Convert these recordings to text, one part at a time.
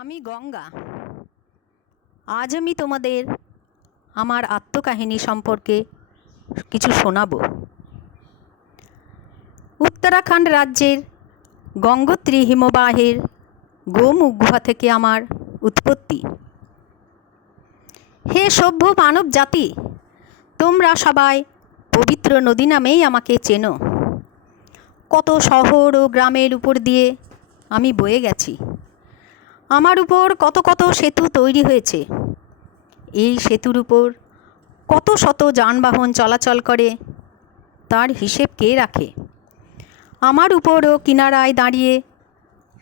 আমি গঙ্গা। আজ আমি তোমাদের আমার আত্মকাহিনী সম্পর্কে কিছু শোনাবো। উত্তরাখণ্ড রাজ্যের গঙ্গোত্রী হিমবাহের গোমুখ গুহা থেকে আমার উৎপত্তি। হে সভ্য মানব জাতি, তোমরা সবাই পবিত্র নদী নামেই আমাকে চেনো। কত শহর ও গ্রামের উপর দিয়ে আমি বয়ে গেছি। আমার উপর কত কত সেতু তৈরি হয়েছে। এই সেতুর উপর কত শত যানবাহন চলাচল করে, তার হিসেব কে রাখে? আমার উপরও কিনারায় দাঁড়িয়ে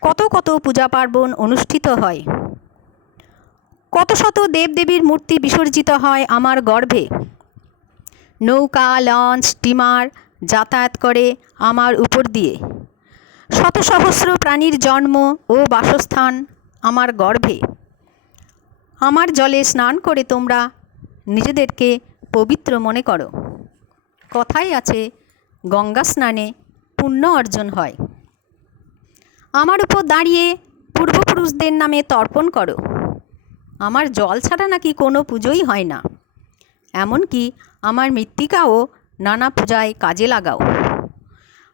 কত কত পূজা পার্বণ অনুষ্ঠিত হয়। কত শত দেবদেবীর মূর্তি বিসর্জিত হয় আমার গর্ভে। নৌকা, লঞ্চ স্টিমার যাতায়াত করে আমার উপর দিয়ে। শত সহস্র প্রাণীর জন্ম ও বাসস্থান আমার গর্ভে। আমার জলে স্নান করে তোমরা নিজেদেরকে পবিত্র মনে করো। কথাই আছে, গঙ্গা স্নানে পুণ্য অর্জন হয়। আমার উপর দাঁড়িয়ে পূর্বপুরুষদের নামে তর্পণ করো। আমার জল ছাড়া নাকি কোনো পুজোই হয় না। এমনকি আমার মৃত্তিকাও নানা পূজায় কাজে লাগাও।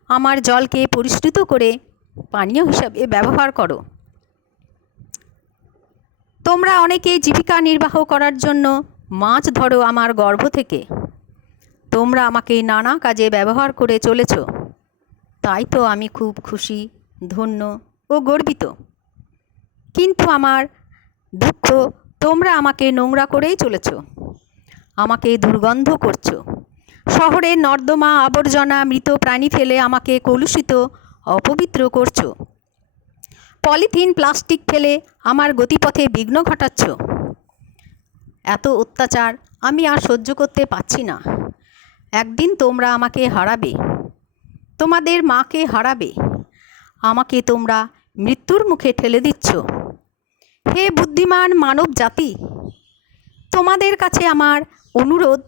আমার জলকে পরিশ্রুত করে পানীয় হিসাবে ব্যবহার করো। তোমরা অনেকেই জীবিকা নির্বাহ করার জন্য মাছ ধরো আমার গর্ভ থেকে। তোমরা আমাকে নানা কাজে ব্যবহার করে চলেছ। তাই তো আমি খুব খুশি, ধন্য ও গর্বিত। কিন্তু আমার দুঃখ, তোমরা আমাকে নোংরা করেই চলেছ। আমাকে দুর্গন্ধ করছ। শহরের নর্দমা আবর্জনা মৃত প্রাণী ফেলে আমাকে কলুষিত, অপবিত্র করছ। পলিথিন, প্লাস্টিক ফেলে আমার গতিপথে বিঘ্ন ঘটাচ্ছ। এত অত্যাচার আমি আর সহ্য করতে পারছি না। একদিন তোমরা আমাকে হারাবে। তোমাদের মাকে হারাবে। আমাকে তোমরা মৃত্যুর মুখে ঠেলে দিচ্ছ। হে বুদ্ধিমান মানব জাতি, তোমাদের কাছে আমার অনুরোধ,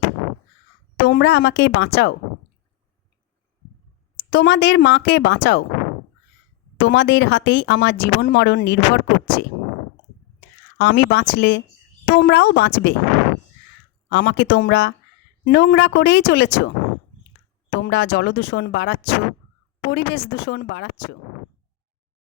তোমরা আমাকে বাঁচাও। তোমাদের মাকে বাঁচাও। তোমাদের হাতেই আমার জীবন মরণ নির্ভর করছে। আমি বাঁচলে তোমরাও বাঁচবে। আমাকে তোমরা নোংরা করেই চলেছ। তোমরা জলদূষণ বাড়াচ্ছ, পরিবেশ দূষণ বাড়াচ্ছ।